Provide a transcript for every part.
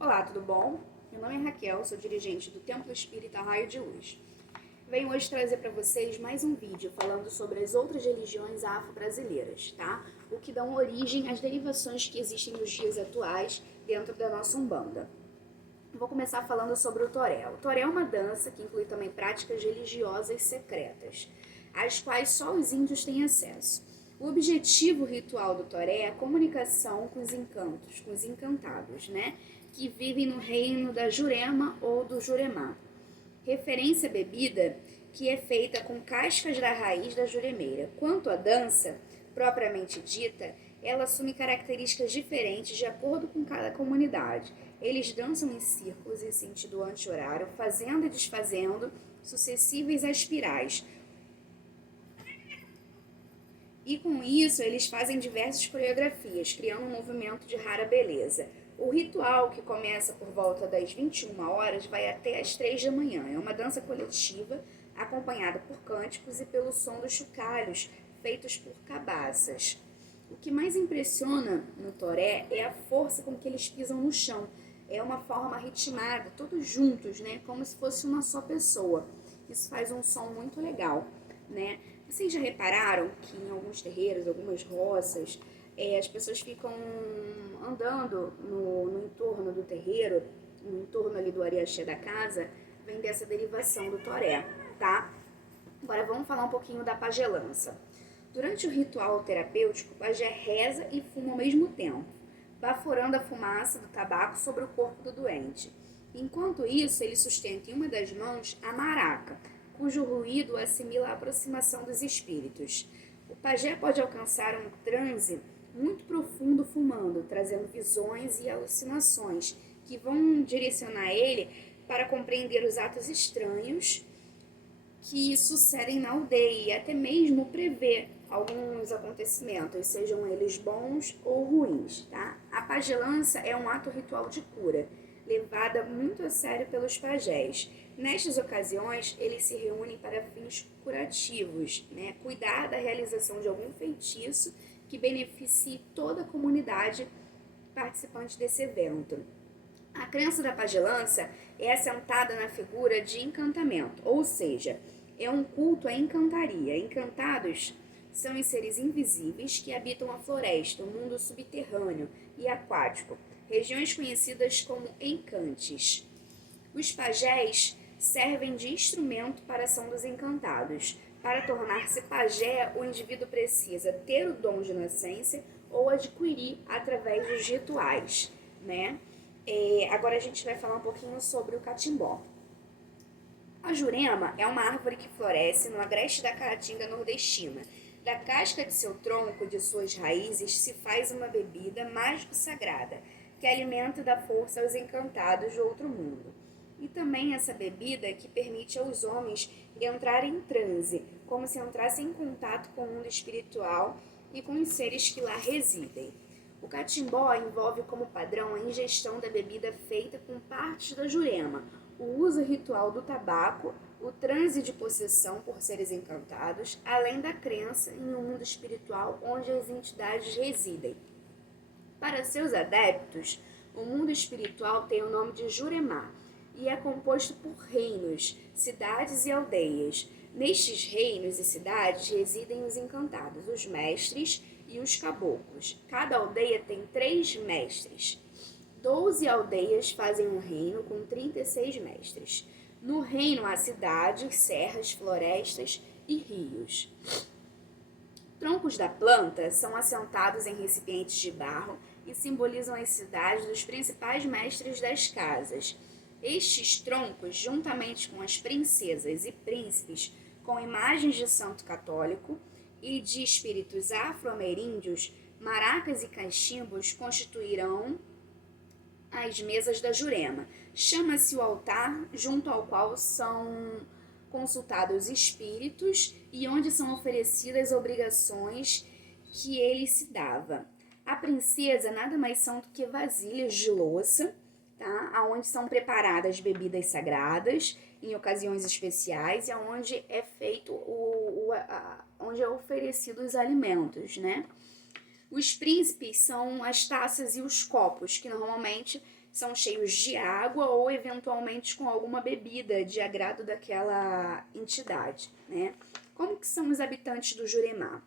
Olá, tudo bom? Meu nome é Raquel, sou dirigente do Templo Espírita Raio de Luz. Venho hoje trazer para vocês mais um vídeo falando sobre as outras religiões afro-brasileiras, tá? O que dão origem às derivações que existem nos dias atuais dentro da nossa Umbanda. Vou começar falando sobre o toré. O toré é uma dança que inclui também práticas religiosas secretas, às quais só os índios têm acesso. O objetivo ritual do toré é a comunicação com os encantos, com os encantados, né? Que vivem no reino da Jurema ou do Juremá. Referência à bebida que é feita com cascas da raiz da juremeira. Quanto à dança, propriamente dita, ela assume características diferentes de acordo com cada comunidade. Eles dançam em círculos em sentido anti-horário, fazendo e desfazendo sucessivas espirais. E com isso, eles fazem diversas coreografias, criando um movimento de rara beleza. O ritual, que começa por volta das 21 horas, vai até as 3 da manhã. É uma dança coletiva, acompanhada por cânticos e pelo som dos chocalhos, feitos por cabaças. O que mais impressiona no toré é a força com que eles pisam no chão. É uma forma ritmada, todos juntos, né? Como se fosse uma só pessoa. Isso faz um som muito legal, né? Vocês já repararam que em alguns terreiros, algumas roças, as pessoas ficam andando no entorno do terreiro, no entorno ali do ariaxé da casa, vem dessa derivação do toré, tá? Agora vamos falar um pouquinho da pagelança. Durante o ritual terapêutico, o pajé reza e fuma ao mesmo tempo, baforando a fumaça do tabaco sobre o corpo do doente. Enquanto isso, ele sustenta em uma das mãos a maraca, cujo ruído assimila a aproximação dos espíritos. O pajé pode alcançar um transe muito profundo fumando, trazendo visões e alucinações que vão direcionar ele para compreender os atos estranhos que sucedem na aldeia e até mesmo prever alguns acontecimentos, sejam eles bons ou ruins, tá? A pagelança é um ato ritual de cura, levada muito a sério pelos pajés. Nestas ocasiões, eles se reúnem para fins curativos, né? Cuidar da realização de algum feitiço que beneficie toda a comunidade participante desse evento. A crença da pagelança é assentada na figura de encantamento, ou seja, é um culto à encantaria. Encantados são os seres invisíveis que habitam a floresta, o mundo subterrâneo e aquático, regiões conhecidas como encantes. Os pajés servem de instrumento para a ação dos encantados. Para tornar-se pajé, o indivíduo precisa ter o dom de nascença ou adquirir através dos rituais, né? Agora a gente vai falar um pouquinho sobre o catimbó. A jurema é uma árvore que floresce no agreste da caatinga nordestina. Da casca de seu tronco e de suas raízes se faz uma bebida mágico-sagrada, que alimenta e dá força aos encantados do outro mundo. E também essa bebida que permite aos homens entrar em transe, como se entrassem em contato com o mundo espiritual e com os seres que lá residem. O catimbó envolve como padrão a ingestão da bebida feita com partes da jurema, o uso ritual do tabaco, o transe de possessão por seres encantados, além da crença em um mundo espiritual onde as entidades residem. Para seus adeptos, o mundo espiritual tem o nome de Juremá e é composto por reinos, cidades e aldeias. Nestes reinos e cidades residem os encantados, os mestres e os caboclos. Cada aldeia tem 3 mestres. 12 aldeias fazem um reino com 36 mestres. No reino há cidades, serras, florestas e rios. Troncos da planta são assentados em recipientes de barro e simbolizam as cidades dos principais mestres das casas. Estes troncos, juntamente com as princesas e príncipes, com imagens de santo católico e de espíritos afro-ameríndios, maracas e cachimbos constituirão as mesas da jurema. Chama-se o altar, junto ao qual são consultados espíritos e onde são oferecidas obrigações que ele se dava. A princesa nada mais são do que vasilhas de louça, tá? Onde são preparadas bebidas sagradas em ocasiões especiais e onde é feito onde é oferecido os alimentos, né? Os príncipes são as taças e os copos, que normalmente são cheios de água ou eventualmente com alguma bebida de agrado daquela entidade, né? Como que são os habitantes do Jurema?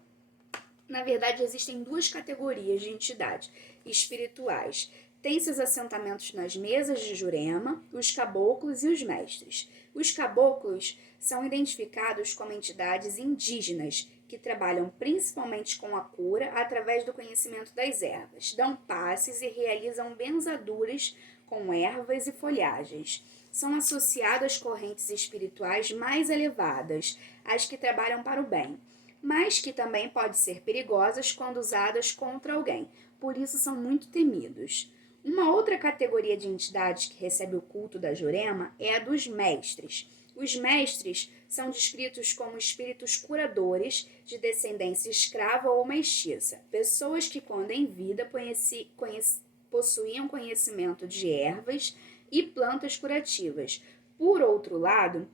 Na verdade, existem duas categorias de entidades espirituais. Tem seus assentamentos nas mesas de Jurema, os caboclos e os mestres. Os caboclos são identificados como entidades indígenas que trabalham principalmente com a cura através do conhecimento das ervas, dão passes e realizam benzaduras com ervas e folhagens. São associados às correntes espirituais mais elevadas, as que trabalham para o bem, mas que também podem ser perigosas quando usadas contra alguém, por isso são muito temidos. Uma outra categoria de entidades que recebe o culto da Jurema é a dos mestres. Os mestres são descritos como espíritos curadores de descendência escrava ou mestiça, pessoas que, quando em vida, possuíam conhecimento de ervas e plantas curativas. Por outro lado,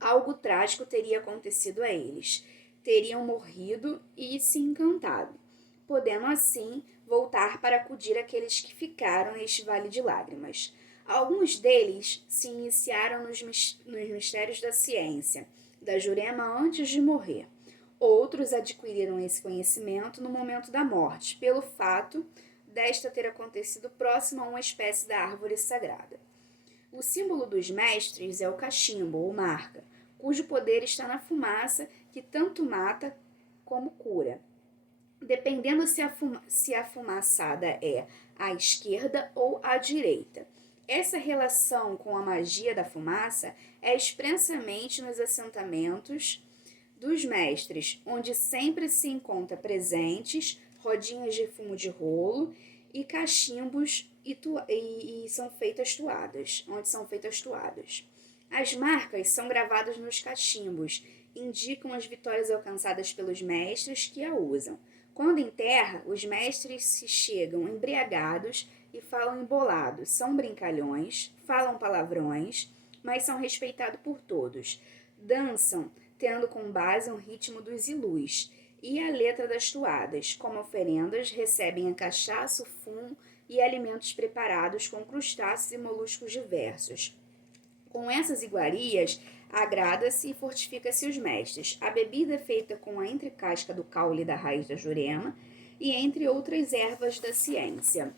algo trágico teria acontecido a eles. Teriam morrido e se encantado, podendo assim voltar para acudir aqueles que ficaram neste vale de lágrimas. Alguns deles se iniciaram nos mistérios da ciência, da Jurema antes de morrer. Outros adquiriram esse conhecimento no momento da morte, pelo fato desta ter acontecido próximo a uma espécie da árvore sagrada. O símbolo dos mestres é o cachimbo, ou marca, cujo poder está na fumaça que tanto mata como cura, dependendo se a fumaçada é à esquerda ou à direita. Essa relação com a magia da fumaça é expressamente nos assentamentos dos mestres, onde sempre se encontra presentes rodinhas de fumo de rolo e cachimbos e são feitas toadas, onde são feitas toadas. As marcas são gravadas nos cachimbos, indicam as vitórias alcançadas pelos mestres que a usam. Quando em terra, os mestres se chegam embriagados e falam embolados, são brincalhões, falam palavrões, mas são respeitados por todos. Dançam, tendo com base um ritmo dos ilus e a letra das toadas. Como oferendas, recebem a cachaça, o fumo e alimentos preparados com crustáceos e moluscos diversos. Com essas iguarias, agrada-se e fortifica-se os mestres. A bebida é feita com a entrecasca do caule da raiz da jurema e entre outras ervas da ciência,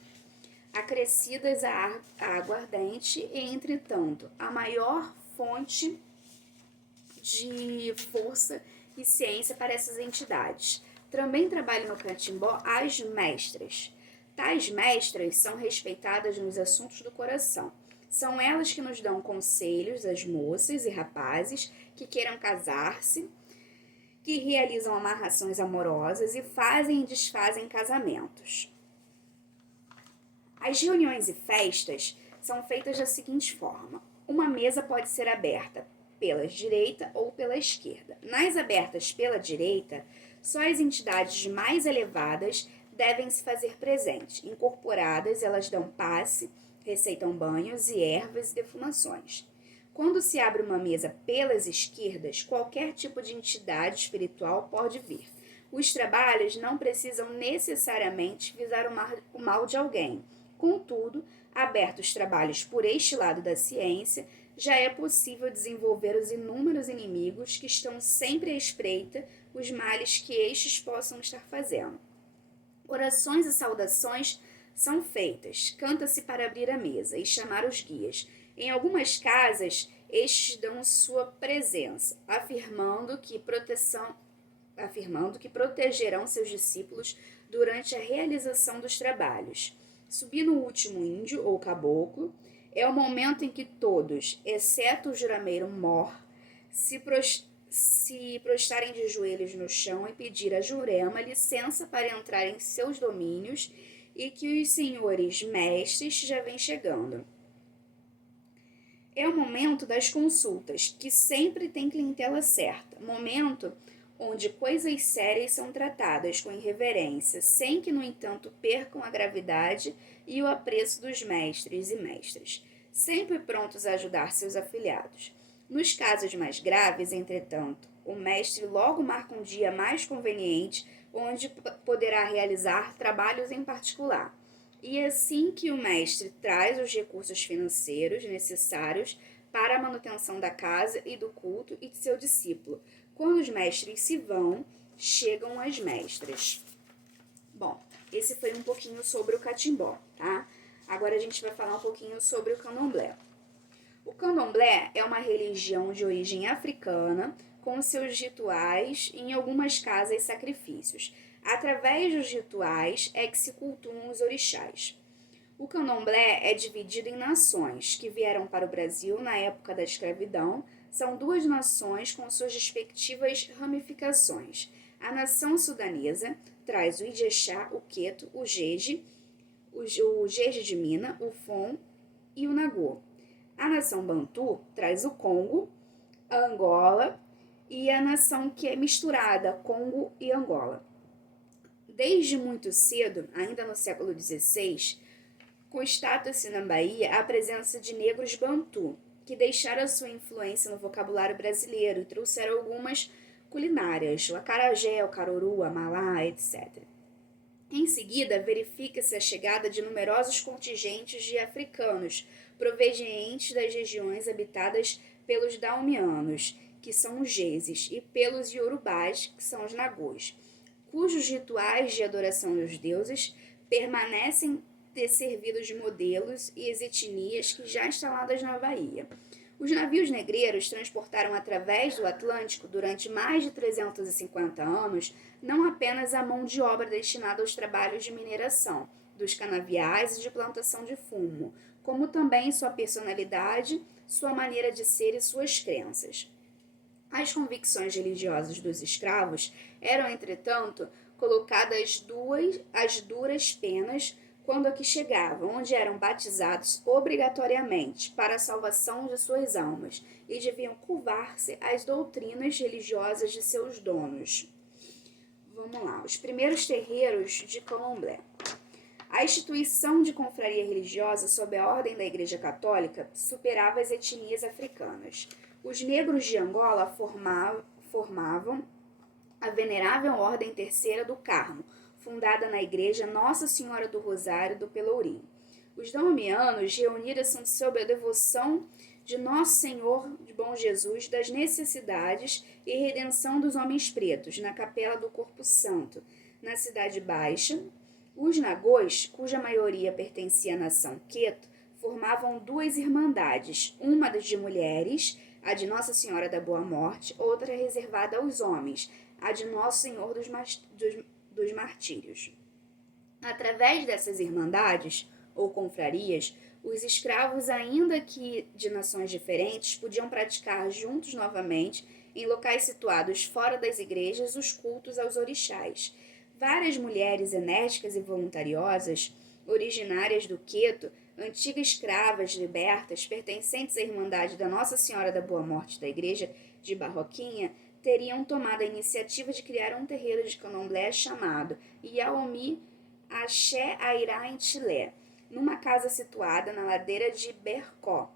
acrescidas a aguardente e, entretanto, a maior fonte de força e ciência para essas entidades. Também trabalham no catimbó as mestras. Tais mestras são respeitadas nos assuntos do coração. São elas que nos dão conselhos às moças e rapazes que queiram casar-se, que realizam amarrações amorosas e fazem e desfazem casamentos. As reuniões e festas são feitas da seguinte forma: uma mesa pode ser aberta pela direita ou pela esquerda. Nas abertas pela direita, só as entidades mais elevadas devem se fazer presente. Incorporadas, elas dão passe, receitam banhos e ervas e defumações. Quando se abre uma mesa pelas esquerdas, qualquer tipo de entidade espiritual pode vir. Os trabalhos não precisam necessariamente visar o mal de alguém. Contudo, abertos trabalhos por este lado da ciência, já é possível desenvolver os inúmeros inimigos que estão sempre à espreita, os males que estes possam estar fazendo. Orações e saudações são feitas, canta-se para abrir a mesa e chamar os guias. Em algumas casas, estes dão sua presença, afirmando que protegerão seus discípulos durante a realização dos trabalhos. Subir no último índio ou caboclo é o momento em que todos, exceto o jurameiro mor, se prostarem de joelhos no chão e pedir a Jurema licença para entrar em seus domínios e que os senhores mestres já vêm chegando. É o momento das consultas, que sempre tem clientela certa, momento onde coisas sérias são tratadas com irreverência, sem que, no entanto, percam a gravidade e o apreço dos mestres e mestras, sempre prontos a ajudar seus afilhados. Nos casos mais graves, entretanto, o mestre logo marca um dia mais conveniente, onde poderá realizar trabalhos em particular. E assim que o mestre traz os recursos financeiros necessários para a manutenção da casa e do culto e de seu discípulo. Quando os mestres se vão, chegam as mestras. Bom, esse foi um pouquinho sobre o catimbó, tá? Agora a gente vai falar um pouquinho sobre o candomblé. O candomblé é uma religião de origem africana, com seus rituais e, em algumas casas, sacrifícios. Através dos rituais é que se cultuam os orixás. O candomblé é dividido em nações que vieram para o Brasil na época da escravidão. São duas nações com suas respectivas ramificações. A nação sudanesa traz o Ijexá, o Queto, o Jeje, o Jeje de Mina, o Fon e o Nagô. A nação Bantu traz o Congo, a Angola e a nação que é misturada, Congo e Angola. Desde muito cedo, ainda no século XVI, constata-se na Bahia a presença de negros Bantu, que deixaram sua influência no vocabulário brasileiro e trouxeram algumas culinárias, o acarajé, o caruru, a malá, etc. Em seguida, verifica-se a chegada de numerosos contingentes de africanos, provenientes das regiões habitadas pelos daumianos, que são os Jeses, e pelos iorubás, que são os nagôs, cujos rituais de adoração aos deuses permanecem ter servido de modelos e as etnias que já instaladas na Bahia. Os navios negreiros transportaram através do Atlântico durante mais de 350 anos não apenas a mão de obra destinada aos trabalhos de mineração, dos canaviais e de plantação de fumo, como também sua personalidade, sua maneira de ser e suas crenças. As convicções religiosas dos escravos eram, entretanto, colocadas às duras penas quando aqui chegavam, onde eram batizados obrigatoriamente para a salvação de suas almas e deviam curvar-se às doutrinas religiosas de seus donos. Vamos lá, os primeiros terreiros de candomblé. A instituição de confraria religiosa sob a ordem da Igreja Católica superava as etnias africanas. Os negros de Angola formavam a venerável Ordem Terceira do Carmo, fundada na Igreja Nossa Senhora do Rosário do Pelourinho. Os daumianos reuniram-se sob a devoção de Nosso Senhor de Bom Jesus das necessidades e redenção dos homens pretos, na Capela do Corpo Santo, na Cidade Baixa. Os nagôs, cuja maioria pertencia à nação Queto, formavam duas irmandades, uma de mulheres, a de Nossa Senhora da Boa Morte, outra reservada aos homens, a de Nosso Senhor dos Martírios. Através dessas irmandades, ou confrarias, os escravos, ainda que de nações diferentes, podiam praticar juntos novamente, em locais situados fora das igrejas, os cultos aos orixás. Várias mulheres enérgicas e voluntariosas, originárias do Queto, antigas escravas libertas, pertencentes à Irmandade da Nossa Senhora da Boa Morte da Igreja de Barroquinha, teriam tomado a iniciativa de criar um terreiro de candomblé chamado Yaomi Axé Airá em Tilé, numa casa situada na ladeira de Bercó,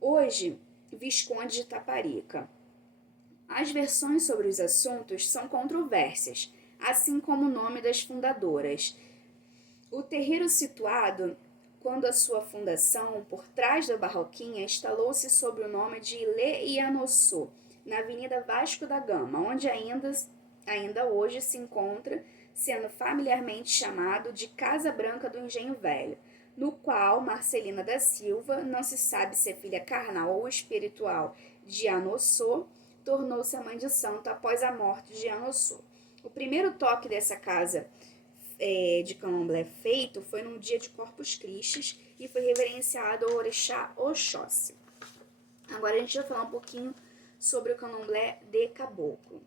hoje Visconde de Taparica. As versões sobre os assuntos são controversas, assim como o nome das fundadoras. O terreiro situado, quando a sua fundação, por trás da Barroquinha, instalou-se sob o nome de Ilê Ianossô, na Avenida Vasco da Gama, onde ainda hoje se encontra, sendo familiarmente chamado de Casa Branca do Engenho Velho, no qual Marcelina da Silva, não se sabe se é filha carnal ou espiritual de Anossô, tornou-se a mãe de santo após a morte de Anossô. O primeiro toque dessa casa de candomblé feito foi num dia de Corpus Christi e foi reverenciado ao orixá Oxóssi. Agora a gente vai falar um pouquinho sobre o candomblé de caboclo.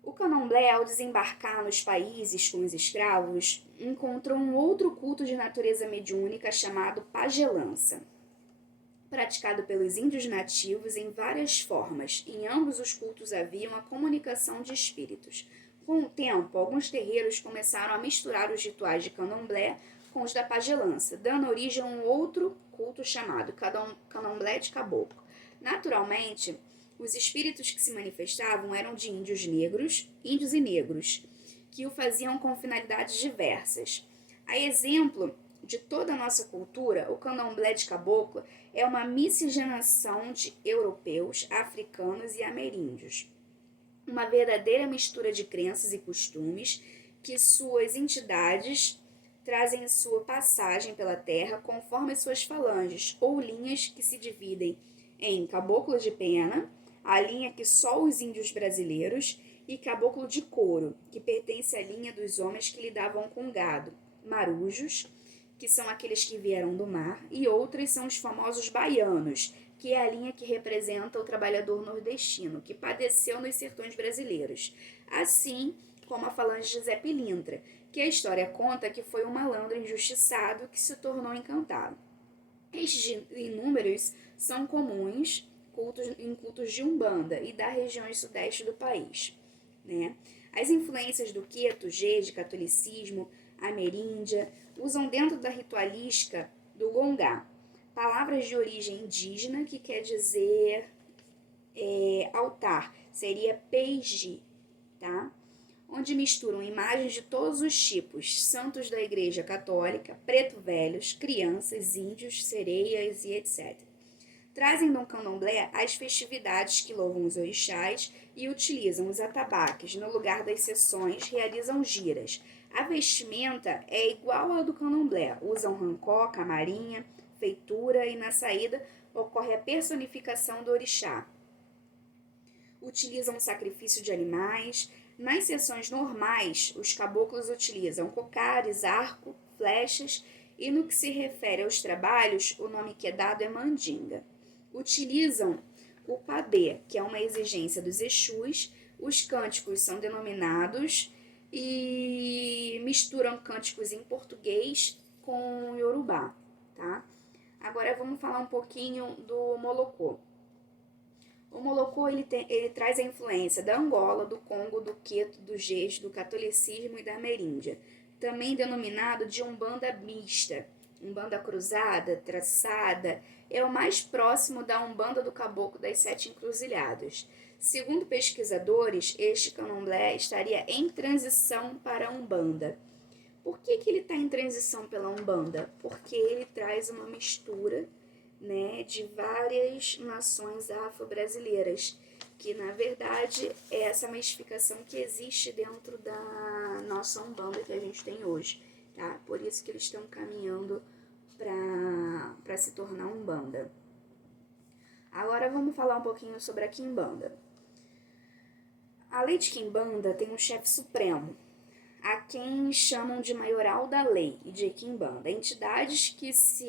O candomblé, ao desembarcar nos países com os escravos, encontrou um outro culto de natureza mediúnica chamado pagelança, praticado pelos índios nativos em várias formas. Em ambos os cultos havia uma comunicação de espíritos. Com o tempo, alguns terreiros começaram a misturar os rituais de candomblé com os da pagelança, dando origem a um outro culto chamado candomblé de caboclo. Naturalmente, os espíritos que se manifestavam eram de índios e negros, que o faziam com finalidades diversas. A exemplo de toda a nossa cultura, o candomblé de caboclo é uma miscigenação de europeus, africanos e ameríndios. Uma verdadeira mistura de crenças e costumes que suas entidades trazem sua passagem pela terra conforme suas falanges ou linhas que se dividem em caboclo de pena, a linha que só os índios brasileiros, e caboclo de couro, que pertence à linha dos homens que lidavam com gado, marujos, que são aqueles que vieram do mar, e outros são os famosos baianos, que é a linha que representa o trabalhador nordestino, que padeceu nos sertões brasileiros, assim como a falange de Zé Pilintra, que a história conta que foi um malandro injustiçado que se tornou encantado. Estes inúmeros são comuns em cultos de Umbanda e da região sudeste do país. Né? As influências do Queto, Jeje, catolicismo, ameríndia, usam dentro da ritualística do Gongá palavras de origem indígena, que quer dizer altar, seria peiji, tá? Onde misturam imagens de todos os tipos, santos da Igreja Católica, preto velhos, crianças, índios, sereias e etc. Trazem do candomblé as festividades que louvam os orixás e utilizam os atabaques no lugar das sessões, realizam giras. A vestimenta é igual à do candomblé, usam rancó, camarinha, feitura e na saída ocorre a personificação do orixá. Utilizam o sacrifício de animais. Nas sessões normais, os caboclos utilizam cocares, arco, flechas e no que se refere aos trabalhos, o nome que é dado é mandinga. Utilizam o padê, que é uma exigência dos Exus. Os cânticos são denominados e misturam cânticos em português com Yorubá, tá? Agora vamos falar um pouquinho do Molocô. O Molocô ele traz a influência da Angola, do Congo, do Queto, do Jeje, do catolicismo e da ameríndia, também denominado de Umbanda mista. Umbanda cruzada, traçada, é o mais próximo da Umbanda do Caboclo das Sete Encruzilhadas. Segundo pesquisadores, este candomblé estaria em transição para a Umbanda. Por que ele está em transição pela Umbanda? Porque ele traz uma mistura, né, de várias nações afro-brasileiras, que na verdade é essa mistificação que existe dentro da nossa Umbanda que a gente tem hoje, tá? Por isso que eles estão caminhando para se tornar Umbanda. Agora vamos falar um pouquinho sobre a Quimbanda. A lei de Quimbanda tem um chefe supremo, a quem chamam de maioral da lei e de Quimbanda, entidades que se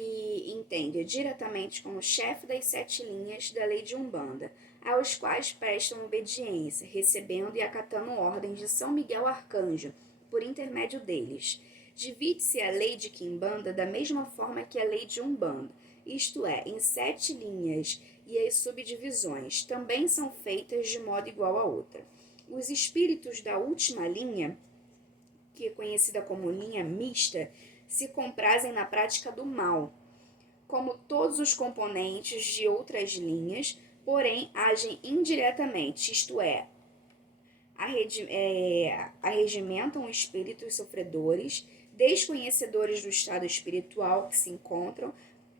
entendem diretamente como chefe das sete linhas da lei de Umbanda, aos quais prestam obediência, recebendo e acatando ordens de São Miguel Arcanjo, por intermédio deles. Divide-se a lei de Quimbanda da mesma forma que a lei de Umbanda, isto é, em 7 linhas, e as subdivisões também são feitas de modo igual a outra. Os espíritos da última linha, que é conhecida como linha mista, se comprazem na prática do mal, como todos os componentes de outras linhas, porém agem indiretamente, isto é, arregimentam espíritos sofredores, desconhecedores do estado espiritual que se encontram,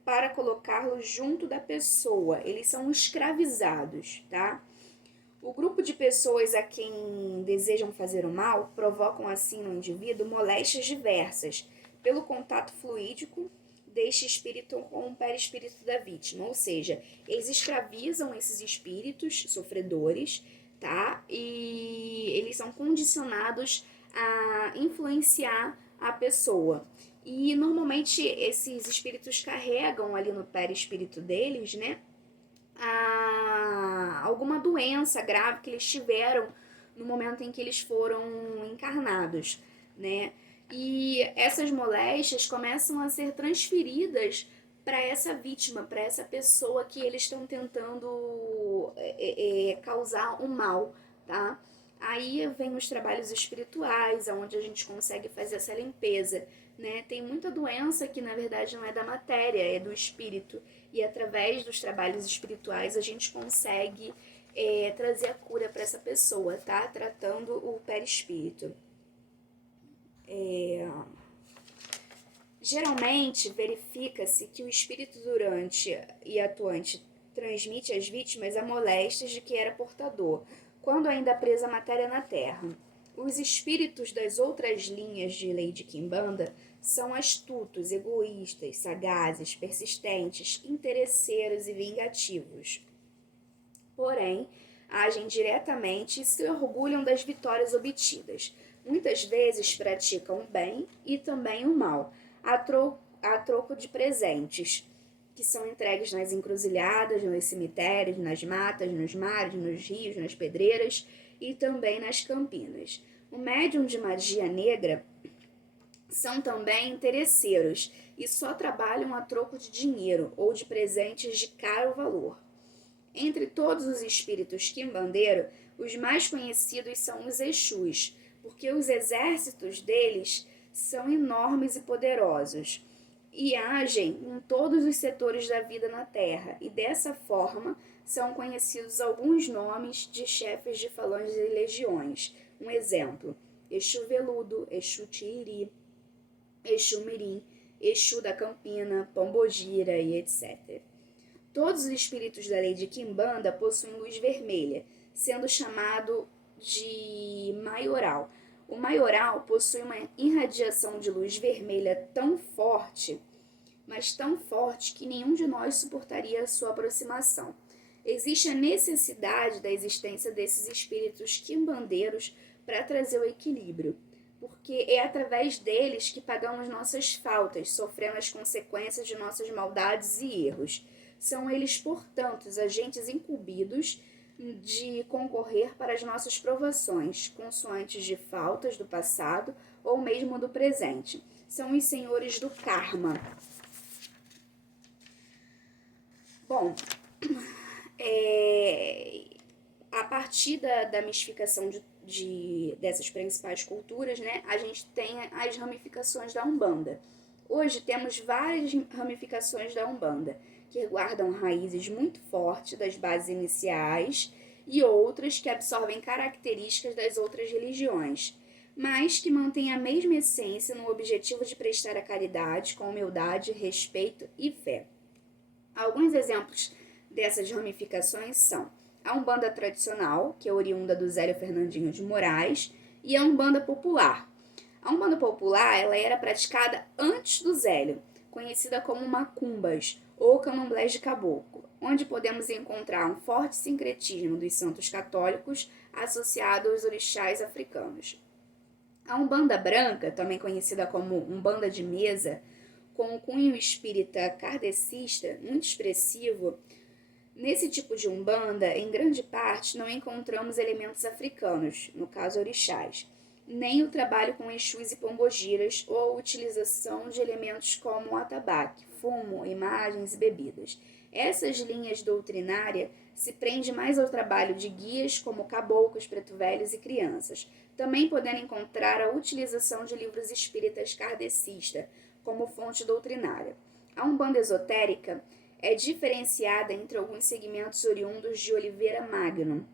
para colocá-los junto da pessoa. Eles são escravizados, tá? O grupo de pessoas a quem desejam fazer o mal provocam assim no indivíduo moléstias diversas pelo contato fluídico deste espírito com o perispírito da vítima, ou seja, eles escravizam esses espíritos sofredores, tá? E eles são condicionados a influenciar a pessoa. E normalmente esses espíritos carregam ali no perispírito deles, né, alguma doença grave que eles tiveram no momento em que eles foram encarnados, né? E essas moléstias começam a ser transferidas para essa vítima, para essa pessoa que eles estão tentando causar o mal, tá? Aí vem os trabalhos espirituais, onde a gente consegue fazer essa limpeza, né? Tem muita doença que na verdade não é da matéria, é do espírito. E através dos trabalhos espirituais a gente consegue trazer a cura para essa pessoa, tá? Tratando o perispírito. Geralmente, verifica-se que o espírito durante e atuante transmite às vítimas a moléstias de que era portador, quando ainda presa a matéria na terra. Os espíritos das outras linhas de Lady Kimbanda são astutos, egoístas, sagazes, persistentes, interesseiros e vingativos. Porém, agem diretamente e se orgulham das vitórias obtidas. Muitas vezes praticam o bem e também o mal, a troco de presentes, que são entregues nas encruzilhadas, nos cemitérios, nas matas, nos mares, nos rios, nas pedreiras e também nas campinas. O médium de magia negra são também interesseiros e só trabalham a troco de dinheiro ou de presentes de caro valor. Entre todos os espíritos quimbandeiro, os mais conhecidos são os Exus, porque os exércitos deles são enormes e poderosos e agem em todos os setores da vida na Terra, e dessa forma são conhecidos alguns nomes de chefes de falanges e legiões. Um exemplo: Exu Veludo, Exu Tiiri, Exu Mirim, Exu da Campina, Pombogira e etc. Todos os espíritos da lei de Kimbanda possuem luz vermelha, sendo chamado de maioral. O maioral possui uma irradiação de luz vermelha tão forte, mas tão forte que nenhum de nós suportaria a sua aproximação. Existe a necessidade da existência desses espíritos quimbandeiros para trazer o equilíbrio, porque é através deles que pagamos nossas faltas, sofrendo as consequências de nossas maldades e erros. São eles, portanto, os agentes incumbidos de concorrer para as nossas provações, consoantes de faltas do passado ou mesmo do presente. São os senhores do karma. Bom, a partir da mistificação dessas principais culturas, né, a gente tem as ramificações da Umbanda. Hoje temos várias ramificações da Umbanda, que guardam raízes muito fortes das bases iniciais e outras que absorvem características das outras religiões, mas que mantêm a mesma essência no objetivo de prestar a caridade com humildade, respeito e fé. Alguns exemplos dessas ramificações são a Umbanda tradicional, que é oriunda do Zélio Fernandinho de Moraes, e a Umbanda popular. A Umbanda popular ela era praticada antes do Zélio, conhecida como macumbas ou candomblés de caboclo, onde podemos encontrar um forte sincretismo dos santos católicos associado aos orixás africanos. A Umbanda branca, também conhecida como Umbanda de mesa, com um cunho espírita kardecista muito expressivo, nesse tipo de Umbanda, em grande parte, não encontramos elementos africanos, no caso orixás, nem o trabalho com exus e pombogiras ou a utilização de elementos como o atabaque, fumo, imagens e bebidas. Essas linhas doutrinárias se prendem mais ao trabalho de guias como caboclos, preto velhos e crianças, também podendo encontrar a utilização de livros espíritas kardecistas como fonte doutrinária. A Umbanda esotérica é diferenciada entre alguns segmentos oriundos de Oliveira Magno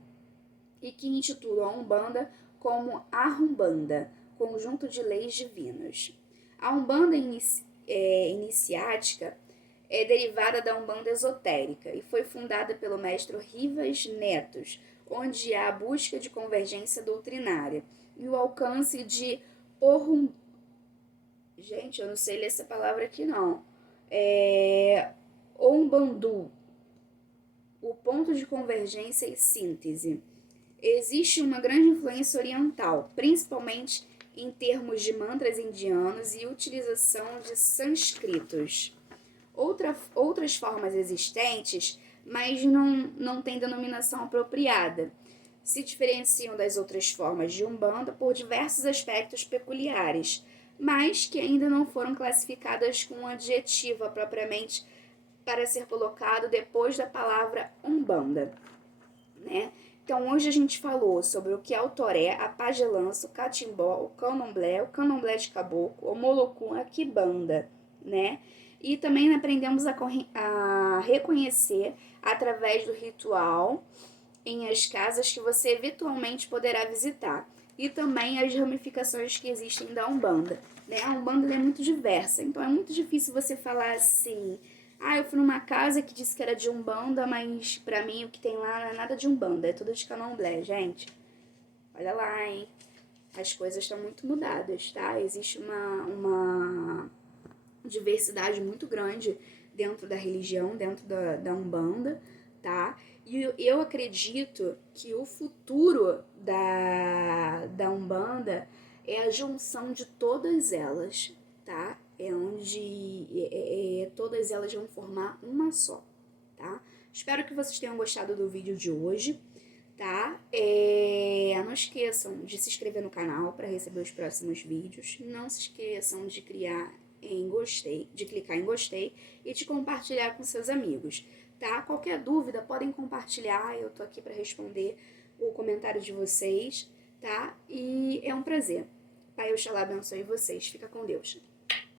e que intitulam a Umbanda como Arrumbanda, conjunto de leis divinas. A Umbanda iniciática é derivada da Umbanda esotérica e foi fundada pelo mestre Rivas Netos, onde há a busca de convergência doutrinária e o alcance de Gente, eu não sei ler essa palavra aqui não. Ombandu, o ponto de convergência e síntese. Existe uma grande influência oriental, principalmente em termos de mantras indianos e utilização de sânscritos. Outras formas existentes, mas não têm denominação apropriada, se diferenciam das outras formas de Umbanda por diversos aspectos peculiares, mas que ainda não foram classificadas com um adjetivo propriamente para ser colocado depois da palavra Umbanda, né? Então, hoje a gente falou sobre o que é o toré, a pagelança, o catimbó, o candomblé de caboclo, o molocum, a quibanda, né? E também aprendemos a reconhecer através do ritual em as casas que você eventualmente poderá visitar. E também as ramificações que existem da Umbanda, né? A Umbanda ela é muito diversa, então é muito difícil você falar assim, eu fui numa casa que disse que era de Umbanda, mas pra mim o que tem lá não é nada de Umbanda, é tudo de Candomblé, gente. Olha lá, hein? As coisas estão muito mudadas, tá? Existe uma diversidade muito grande dentro da religião, dentro da Umbanda, tá? E eu acredito que o futuro da Umbanda é a junção de todas elas, tá? É onde todas elas vão formar uma só, tá? Espero que vocês tenham gostado do vídeo de hoje, tá? Não esqueçam de se inscrever no canal para receber os próximos vídeos. Não se esqueçam de clicar em gostei e de compartilhar com seus amigos, tá? Qualquer dúvida podem compartilhar, eu tô aqui para responder o comentário de vocês, tá? E é um prazer. Pai Oxalá abençoe vocês. Fica com Deus.